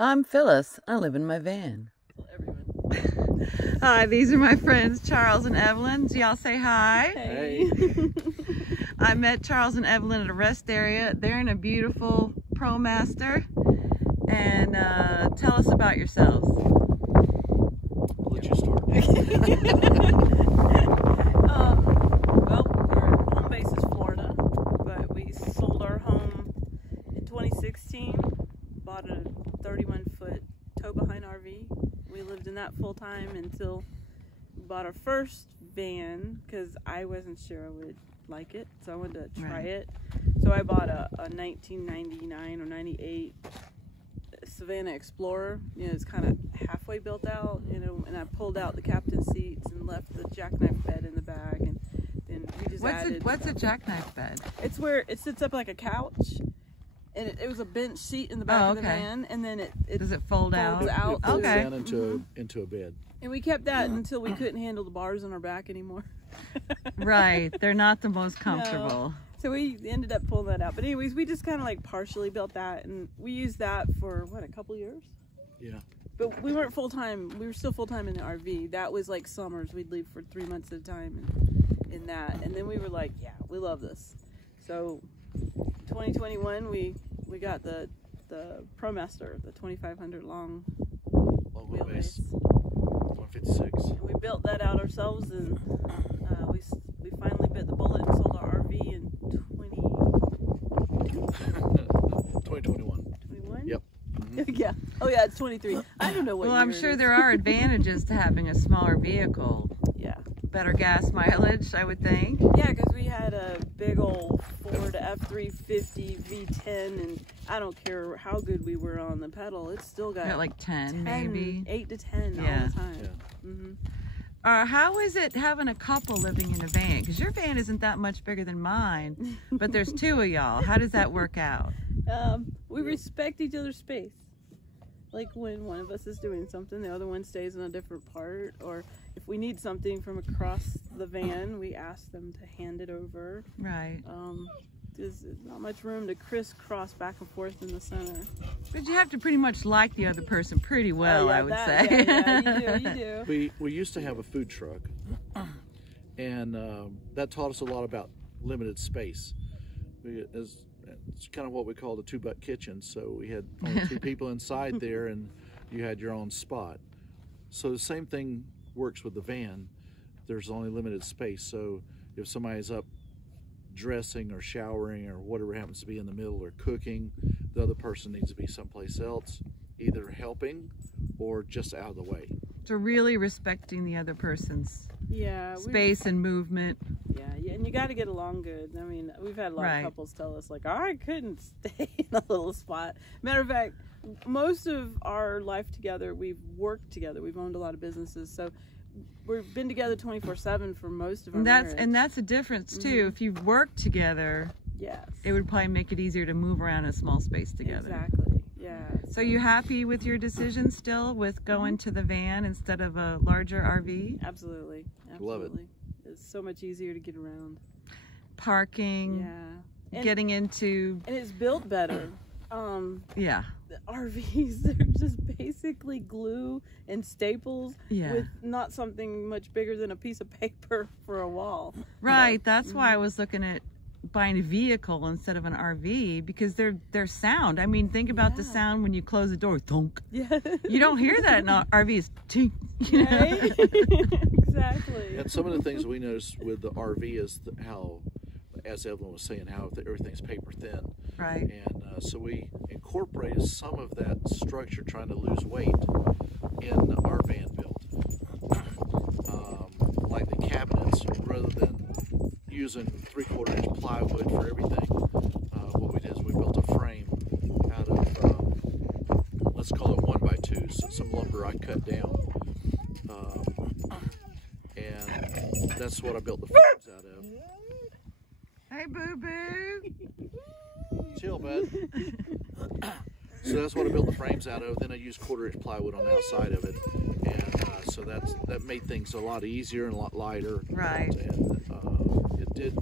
I'm Phyllis. I live in my van. Hi, these are my friends Charles and Evelyn. Do y'all say hi? Hey. I met Charles and Evelyn at a rest area. They're in a beautiful Promaster. And tell us about yourselves. I'll let you start. Well, our home base is Florida, but we sold our home in 2016, bought a 31-foot tow-behind RV. We lived in that full-time until we bought our first van because I wasn't sure I would like it, so I wanted to try it. So I bought a 1999 or 98 Savannah Explorer. You know, it's kind of halfway built out, you know, and I pulled out the captain's seats and left the jackknife bed in the back, and then we just added... What's a jackknife bed? It's where it sits up like a couch, and it was a bench seat in the back of the van, and then it does it fold out? It folds Okay. down into a bed. And we kept that until we couldn't handle the bars on our back anymore. Right, they're not the most comfortable. No. So we ended up pulling that out. But anyways, we just kind of like partially built that, and we used that for, what, a couple years? Yeah. But we weren't full-time. We were still full-time in the RV. That was like summers. We'd leave for 3 months at a time in that. And then we were like, yeah, we love this. So 2021, we got the Promaster, the 2,500 long wheelbase. 156. And we built that out ourselves, and we finally bit the bullet and sold our RV in 2021. 21? Yep. Mm-hmm. Yeah. Oh yeah, it's 23. I don't know what Well, year I'm it sure is. there are advantages to having a smaller vehicle. Yeah. Better gas mileage, I would think. Yeah, because we had a big old Ford F350 V10, and I don't care how good we were on the pedal, it's still got Like 10 maybe. 8 to 10 all Yeah. the time. Yeah. Mm-hmm. How is it having a couple living in a van? Because your van isn't that much bigger than mine, but there's two of y'all. How does that work out? We respect each other's space. Like when one of us is doing something, the other one stays in a different part, or if we need something from across the van, we ask them to hand it over. Right. There's not much room to crisscross back and forth in the center. But you have to pretty much like the other person pretty well, Yeah, I would that, say. Yeah, you do. We used to have a food truck, and that taught us a lot about limited space. It's kind of what we called a two-butt kitchen. So we had only 2 people inside there, and you had your own spot. So the same thing works with the van. There's only limited space. So if somebody's up dressing or showering or whatever happens to be in the middle, or cooking, the other person needs to be someplace else, either helping or just out of the way. So really respecting the other person's space and movement. Yeah, and you got to get along good. I mean, we've had a lot of couples tell us, like, I couldn't stay in a little spot. Matter of fact, most of our life together, we've worked together. We've owned a lot of businesses, so we've been together 24/7 for most of our marriage. And that's a difference too. If you've worked together, yes, it would probably make it easier to move around in a small space together. Exactly. Yeah. So you happy with your decision still with going to the van instead of a larger RV? Absolutely. Love it. It's so much easier to get around. Parking. Yeah. Getting into. And it's built better. Yeah. The RVs, they're just basically glue and staples with not something much bigger than a piece of paper for a wall. Right. That's why I was looking at buying a vehicle instead of an RV, because their sound. I mean, think about the sound when you close the door. Thunk. Yeah. You don't hear that in RVs. Tink. Right? Exactly. And some of the things we noticed with the RV is how, as Evelyn was saying, how everything's paper thin. Right. And so we incorporated some of that structure, trying to lose weight, in our van build. Like the cabinets, rather than using 3/4 inch plywood for everything, what we did is we built a frame out of, let's call it 1x2, so some lumber I cut down. And that's what I built the frames out of. Hey, Booboo. Chill, bud. So that's what I built the frames out of. Then I used 1/4 inch plywood on the outside of it, and so that made things a lot easier and a lot lighter. Right. And it did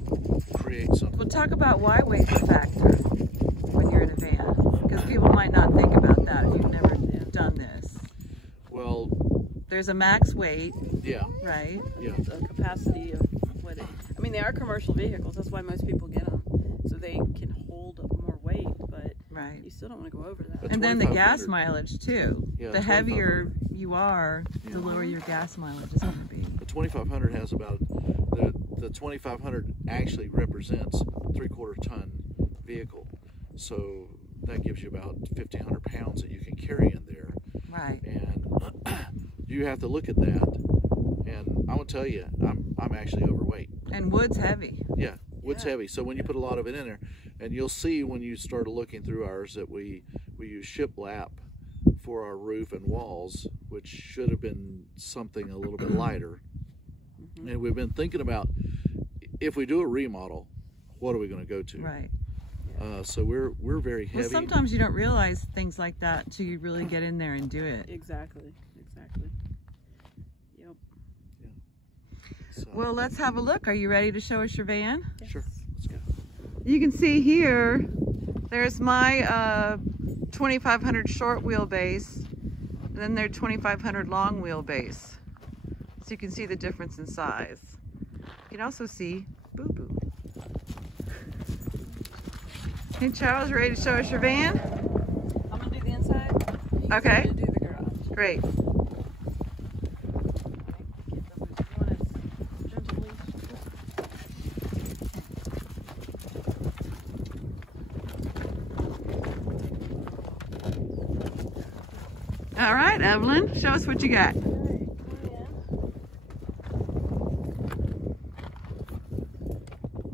create something. Well, talk about why weight's a factor when you're in a van, because people might not think about that if you've never there's a max weight, Yeah. right? Yeah. The capacity of what it, I mean, they are commercial vehicles. That's why most people get them, so they can hold more weight, but Right. you still don't want to go over that. But And then the gas 2,500. mileage too. Yeah, The heavier 2,500. you are, the lower your gas mileage is going to be. The 2,500 has about the 2,500 actually represents a 3/4 ton vehicle, so that gives you about 1,500 pounds that you can carry in there. Right. And you have to look at that. And I'm gonna tell you, I'm actually overweight. And wood's heavy. Yeah, wood's heavy. So when you put a lot of it in there, and you'll see when you start looking through ours that we use shiplap for our roof and walls, which should have been something a little bit lighter. And we've been thinking about, if we do a remodel, what are we going to go to? Right. So we're very heavy. Well, sometimes you don't realize things like that till you really get in there and do it. Exactly. Exactly. Yep. So, Well, let's have a look. Are you ready to show us your van? sure, let's go. You can see here, there's my 2500 short wheelbase, and then their 2500 long wheelbase. So you can see the difference in size. You can also see Booboo. Hey Charles, ready to show us your van? I'm gonna do the inside. He's Okay. gonna do the garage. Great. All right, Evelyn, show us what you got.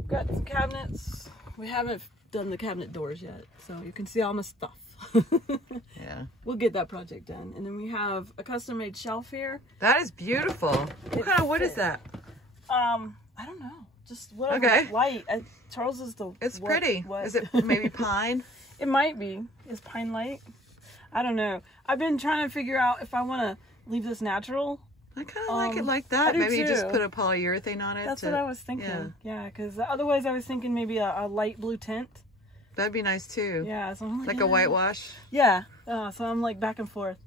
Got some cabinets. We haven't done the cabinet doors yet, so you can see all my stuff. Yeah. We'll get that project done. And then we have a custom made shelf here. That is beautiful. What kind of wood is that? I don't know. Just whatever. Okay. Light. Charles is the. It's what- pretty. what- Is it maybe pine? It might be. Is pine light? I don't know. I've been trying to figure out if I want to leave this natural. I kind of like it like I that. do Maybe you just too. put a polyurethane on it. That's what I was thinking. yeah. Yeah, because otherwise I was thinking maybe a light blue tint. That'd be nice too. Yeah, so I'm Like yeah. a whitewash. Yeah, so I'm like back and forth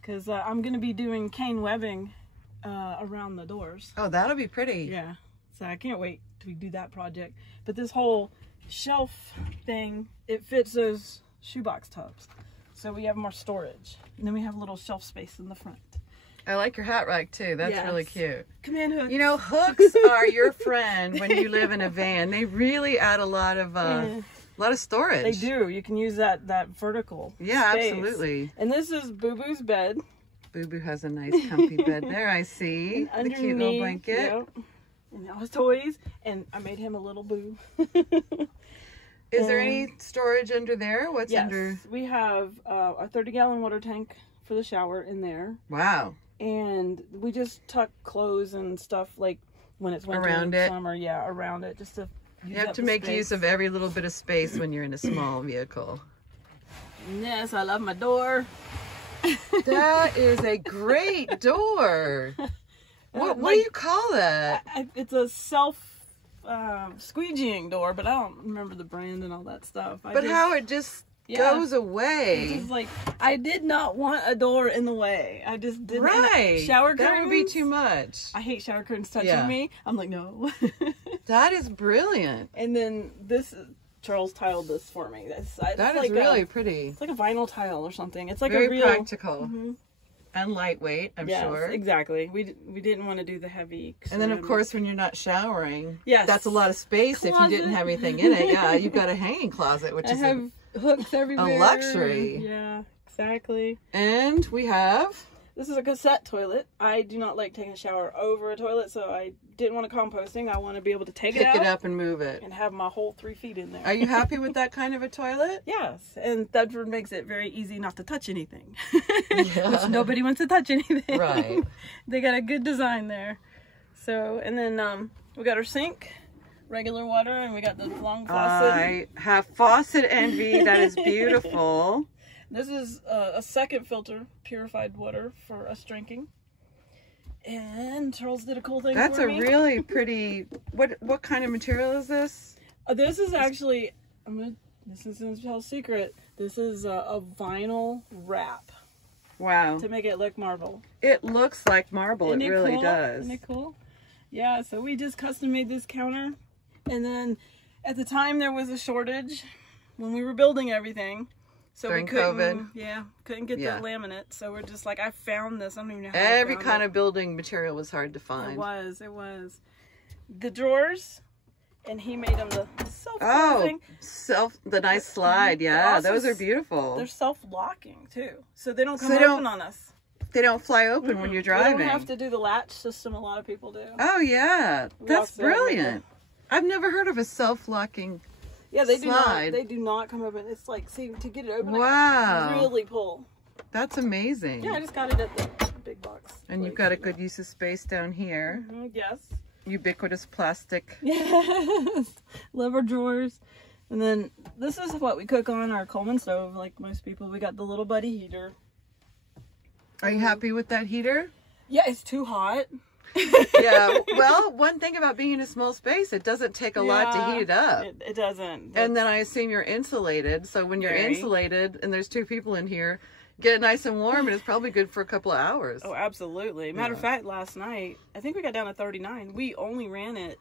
because I'm gonna be doing cane webbing around the doors. Oh, that'll be pretty. Yeah, so I can't wait to do that project. But this whole shelf thing, it fits those shoebox tubs, so we have more storage, and then we have a little shelf space in the front. I like your hat rack too. That's Yes. really cute. Come in, Hook. You know, hooks are your friend when you live in a van. They really add a lot of storage. They do. You can use that vertical. Yeah, space. absolutely. And this is Booboo's bed. Booboo has a nice comfy bed there. I see the cute little blanket. Yep. And all his toys. And I made him a little boo. Is there any storage under there? What's Yes, under? we have a 30-gallon water tank for the shower in there. Wow. And we just tuck clothes and stuff like when it's winter Around and it? summer. Yeah, around it. Just to You have to make use of every little bit of space when you're in a small vehicle. Yes, I love my door. That is a great door. What do you call that? It's a self squeegeeing door, but I don't remember the brand and all that stuff. But how it just goes away. It's just like, I did not want a door in the way. I just didn't. Right. Shower curtains. That would be too much. I hate shower curtains touching Yeah. me. I'm like, no. That is brilliant. And then Charles tiled this for me. That is like really pretty. It's like a vinyl tile or something. It's like Very a real practical. Mhm. And lightweight, I'm Yes, sure. exactly. We didn't want to do the heavy. And then, of ceramic. course, when you're not showering, Yes. that's a lot of space if you didn't Closet. have anything in it. Yeah, you've got a hanging closet, which I is have hooks everywhere. luxury. Yeah, exactly. And we have... This is a cassette toilet. I do not like taking a shower over a toilet, so I didn't want to composting. I want to be able to take Pick it out it up and move it. and have my whole 3 feet in there. Are you happy with that kind of a toilet? Yes, and that makes it very easy not to touch anything. Yeah. Which nobody wants to touch anything. Right. They got a good design there. So, and then we got our sink, regular water, and we got the long faucet. I have faucet envy. That is beautiful. This is a second filter, purified water for us drinking. And Charles did a cool thing That's for a me. really pretty... What kind of material is this? This is actually, this is Charles' secret. This is a vinyl wrap. Wow. to make it look marble. It looks like marble. Isn't It really cool? does. Isn't it cool? Yeah, so we just custom made this counter. And then at the time there was a shortage when we were building everything. So During we couldn't, COVID. Yeah, couldn't get Yeah. the laminate. So we're just like, I found this. I don't even know how Every I found kind it. of building material was hard to find. It was. The drawers, and he made them the self Oh, the nice slide. Yeah, also those are beautiful. They're self-locking too, so they don't come So they open don't on us. They don't fly open when you're driving. We don't have to do the latch system. A lot of people do. Oh yeah, We that's also have brilliant. I've never heard of a self-locking. Yeah, they slide. do not come open. It's like, see, to get it open, Wow. I really pull. That's amazing. Yeah, I just got it at the big box. And you've got a good use of space down here. Yes. Ubiquitous plastic. Yes. Love our drawers. And then this is what we cook on our Coleman stove, like most people. We got the little buddy heater. Are you happy with that heater? Yeah, it's too hot. Yeah. Well, one thing about being in a small space, it doesn't take a lot to heat it up. It doesn't. And then I assume you're insulated. So when you're insulated and there's 2 people in here, get it nice and warm, and it's probably good for a couple of hours. Oh, absolutely. Matter of fact, last night, I think we got down to 39. We only ran it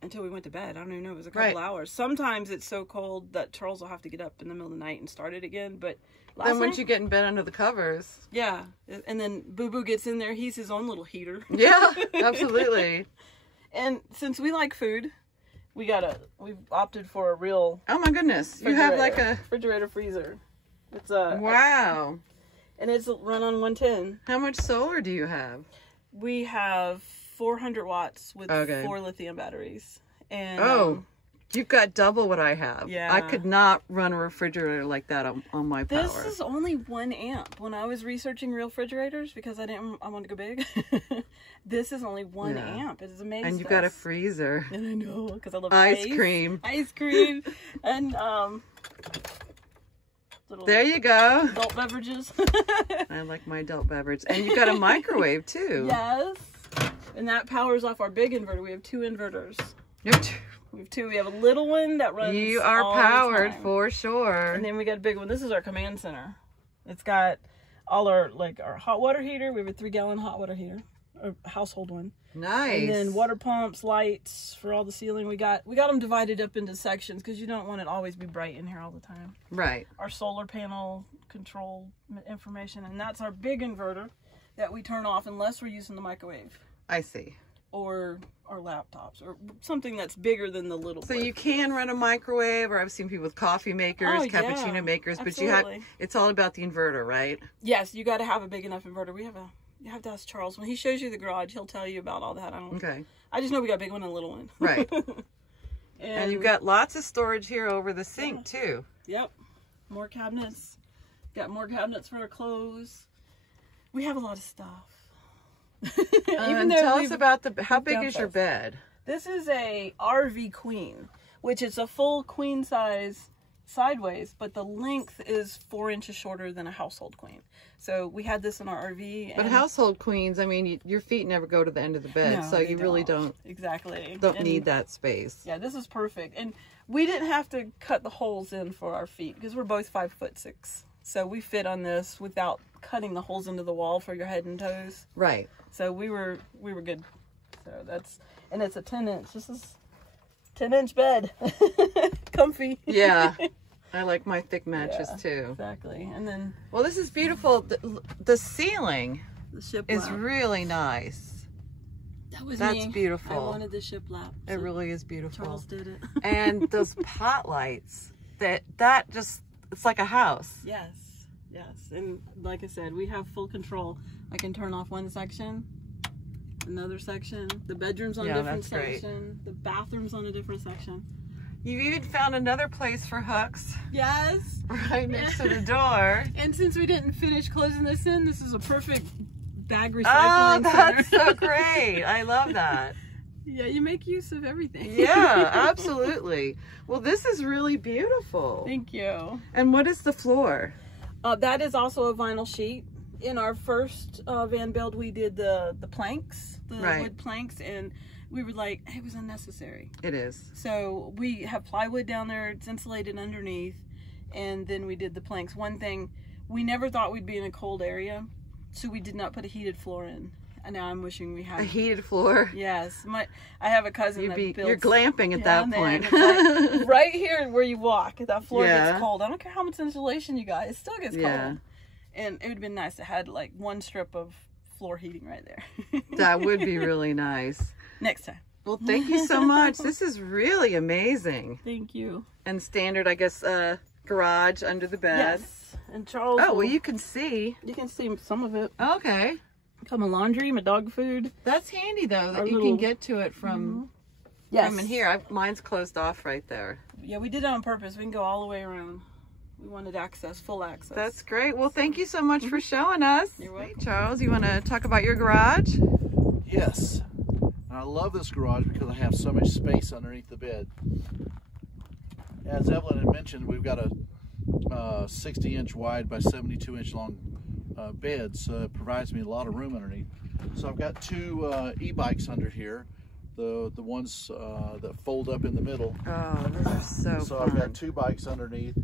until we went to bed. I don't even know. It was a couple hours. Sometimes it's so cold that Charles will have to get up in the middle of the night and start it again. But then once you get in bed under the covers. Yeah. And then Booboo gets in there. He's his own little heater. Yeah, absolutely. And since we like food, we've opted for a real... Oh my goodness. You have like a... refrigerator freezer. It's a... Wow. And it's run on 110. How much solar do you have? We have 400 watts with 4 lithium batteries. And you've got double what I have. Yeah. I could not run a refrigerator like that on my power. This is only 1 amp. When I was researching real refrigerators, because I wanted to go big, this is only 1 amp. It is amazing. And you've got a freezer. And I know, because I love ice cream. Ice cream. And there you go. Adult beverages. I like my adult beverage. And you've got a microwave too. Yes. And that powers off our big inverter. We have 2 inverters. You have 2. We have 2. We have a little one that runs. You are all powered the time. for sure. And then we got a big one. This is our command center. It's got all our hot water heater. We have a 3-gallon hot water heater, a household one. Nice. And then water pumps, lights for all the ceiling. We got them divided up into sections because you don't want it to always be bright in here all the time. Right. Our solar panel control information, and that's our big inverter that we turn off unless we're using the microwave. I see. Or our laptops, or something that's bigger than the little. So you can run a microwave, or I've seen people with coffee makers, cappuccino makers, absolutely. But it's all about the inverter, right? Yes, you got to have a big enough inverter. You have to ask Charles. When he shows you the garage, he'll tell you about all that. I just know we got a big one and a little one. Right. and you've got lots of storage here over the sink too. Yep. More cabinets. Got more cabinets for our clothes. We have a lot of stuff. Tell us about how big is your bed? This is a RV queen, which is a full queen size sideways, but the length is 4 inches shorter than a household queen. So we had this in our RV. But household queens, I mean, your feet never go to the end of the bed, no, so you really don't need that space. Yeah, this is perfect. And we didn't have to cut the holes in for our feet because we're both 5'6". So we fit on this without cutting the holes into the wall for your head and toes. Right. So we were good. So and it's a 10-inch. This is 10-inch bed. Comfy. Yeah. I like my thick mattress too. Exactly. And then, well, this is beautiful. The ceiling is shiplap. Really nice. That's beautiful. I wanted the shiplap. It really is beautiful. Charles did it. And those pot lights, that just, it's like a house. Yes. Yes. And like I said, we have full control. I can turn off one section, another section. The bedroom's on a different section. The bathroom's on a different section. You've even found another place for hooks. Yes. Right next to the door. And since we didn't finish closing this in, this is a perfect bag recycling Oh, that's so great. I love that. Yeah, you make use of everything. Yeah, absolutely. Well, this is really beautiful. Thank you. And what is the floor? That is also a vinyl sheet. In our first van build, we did the planks, the wood planks, and we were like, it was unnecessary. It is. So we have plywood down there, it's insulated underneath, and then we did the planks. One thing, we never thought we'd be in a cold area, so we did not put a heated floor in. And now I'm wishing we had a heated floor. Yes, I have a cousin You're glamping at that point. Like, right here where you walk, that floor gets cold. I don't care how much insulation you got, it still gets cold. And it would have been nice to have like one strip of floor heating right there. That would be really nice. Next time. Well, thank you so much. This is really amazing. Thank you. And standard, I guess, garage under the bed. Yes. And Charles. Oh, well, you can see. You can see some of it. Okay. Got my laundry, my dog food. That's handy though, that you can get to it from from in here. Mine's closed off right there. Yeah, we did it on purpose. We can go all the way around. We wanted access, full access. That's great. Well, thank you so much for showing us. You're welcome. Hey, Charles, you want to talk about your garage? Yes. I love this garage because I have so much space underneath the bed. As Evelyn had mentioned, we've got a 60-inch wide by 72-inch long bed, so it provides me a lot of room underneath. So I've got two e-bikes under here, the ones that fold up in the middle. Oh, those are so fun. I've got two bikes underneath.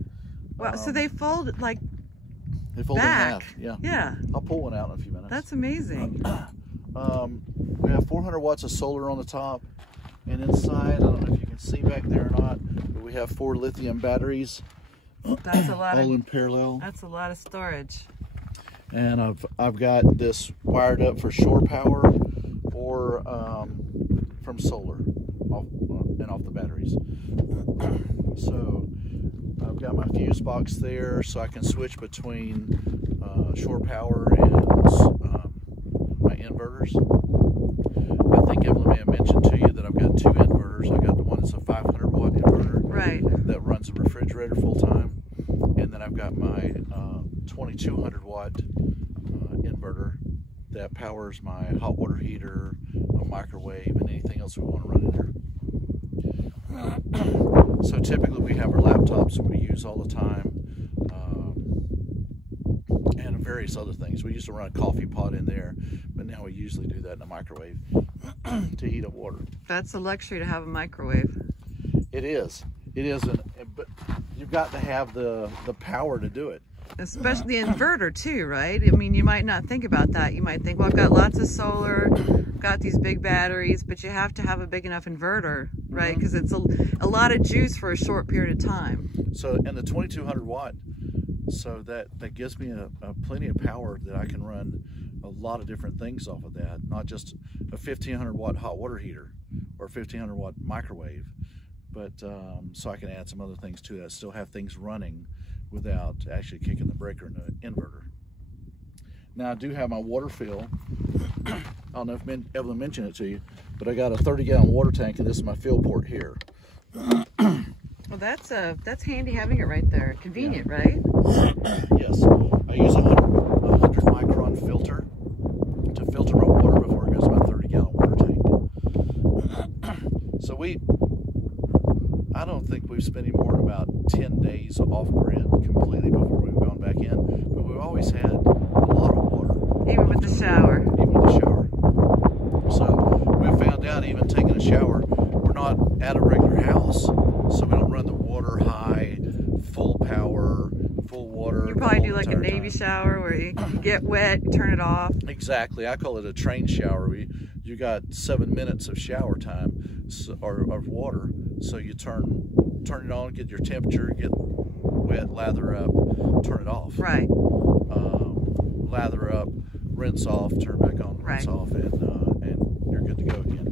Wow, so they fold like they fold back. in half. Yeah. Yeah. I'll pull one out in a few minutes. That's amazing. We have 400 watts of solar on the top, and inside, I don't know if you can see back there or not, but we have 4 lithium batteries. That's a lot all in parallel. That's a lot of storage. And I've got this wired up for shore power or from solar off the batteries. So I've got my fuse box there, so I can switch between shore power and my inverters. I think Evelyn may have mentioned to you that I've got 2 inverters. I got the one that's a 500 watt inverter that runs a refrigerator full time, and then I've got my 2200 watt inverter that powers my hot water heater, a microwave, and anything else we want to run in there. So typically we have our laptops that we use all the time, and various other things. We used to run a coffee pot in there, but now we usually do that in a microwave to heat up water. That's a luxury to have a microwave. It is. It is, but you've got to have the power to do it. Especially the inverter too, right? I mean, you might not think about that. You might think, well, I've got lots of solar, got these big batteries, but you have to have a big enough inverter, right? Because it's a lot of juice for a short period of time. So, and the 2200 watt, so that gives me a plenty of power that I can run a lot of different things off of that, not just a 1500 watt hot water heater or 1500 watt microwave, but so I can add some other things to that, still have things running without actually kicking the breaker in the inverter. Now I do have my water fill. I don't know if Evelyn mentioned it to you, but I got a 30-gallon water tank, and this is my fill port here. Well, that's handy having it right there. Convenient, right? Yes. I use a 100 micron filter to filter my water before it goes to my 30-gallon water tank. So I don't think we've spent any more than about 10 days off-grid completely before we've gone back in, but we've always had a lot of water. Even with the shower. Even with the shower. So we found out even taking a shower, we're not at a regular house, so we don't run the water high, full power, full water. You probably do like a Navy shower where you get wet, turn it off. Exactly. I call it a train shower. You got 7 minutes of shower time or of water, so you turn it on, get your temperature, get wet, lather up, turn it off. Right. Lather up, rinse off, turn back on, rinse off, and you're good to go again.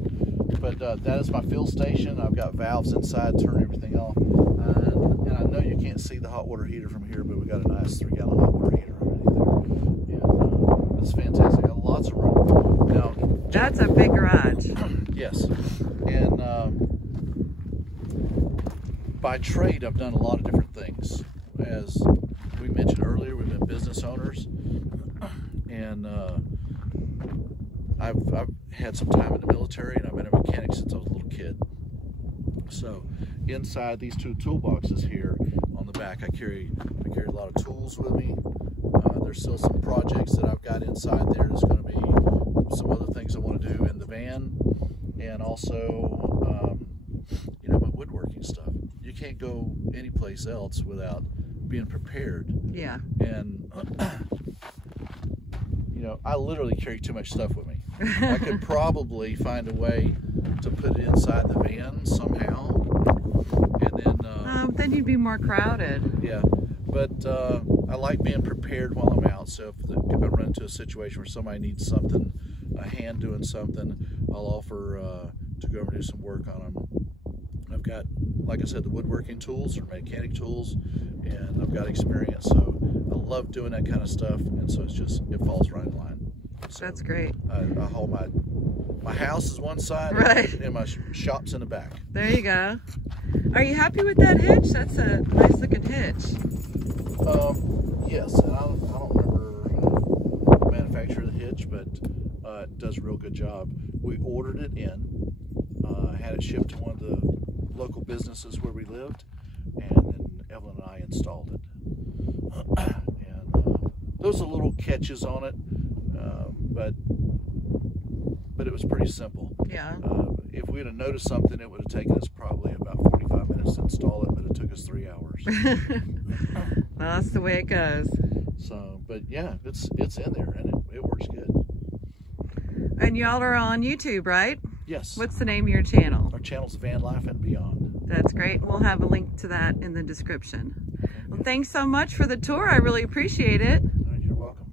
But that is my fill station. I've got valves inside, turn everything off. And I know you can't see the hot water heater from here, but we got a nice 3-gallon hot water heater underneath there. And it's fantastic. Got lots of room. Now, that's a big garage. Yes. And by trade, I've done a lot of different things. As we mentioned earlier, we've been business owners, and I've had some time in the military, and I've been a mechanic since I was a little kid. So inside these 2 toolboxes here on the back, I carry a lot of tools with me. There's still some projects that I've got inside there. There's going to be some other things I want to do in the van, and also my woodworking stuff. You can't go any place else without being prepared. Yeah. And You know, I literally carry too much stuff with me. I could probably find a way to put it inside the van somehow, and then you'd be more crowded. yeah. But I like being prepared while I'm out. So if I run into a situation where somebody needs something, a hand doing something, I'll offer to go over and do some work on them. I've got, like I said, the woodworking tools or mechanic tools, and I've got experience. So I love doing that kind of stuff, and so it falls right in line. So That's great. I haul my house is one side, right, and my shop's in the back. There you go. Are you happy with that hitch? That's a nice looking hitch. Yes, and I don't remember the manufacturer of the hitch, but it does a real good job. We ordered it in, had it shipped to one of the local businesses where we lived, and then Evelyn and I installed it. And those are little catches on it, but it was pretty simple. Yeah. If we'd have noticed something, it would have taken us probably about 45 minutes to install it, but it took us 3 hours. Well, that's the way it goes. So, but yeah, it's in there, and it works good. And y'all are on YouTube, right? Yes. What's the name of your channel? Our channel's Van Life and Beyond. That's great. We'll have a link to that in the description. Well, thanks so much for the tour. I really appreciate it. You're welcome.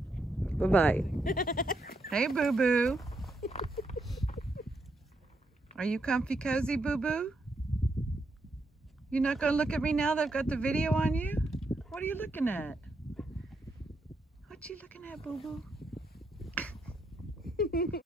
Bye-bye. Hey, Booboo. Are you comfy cozy, Booboo? You're not going to look at me now that I've got the video on you? What are you looking at? What you looking at, Booboo?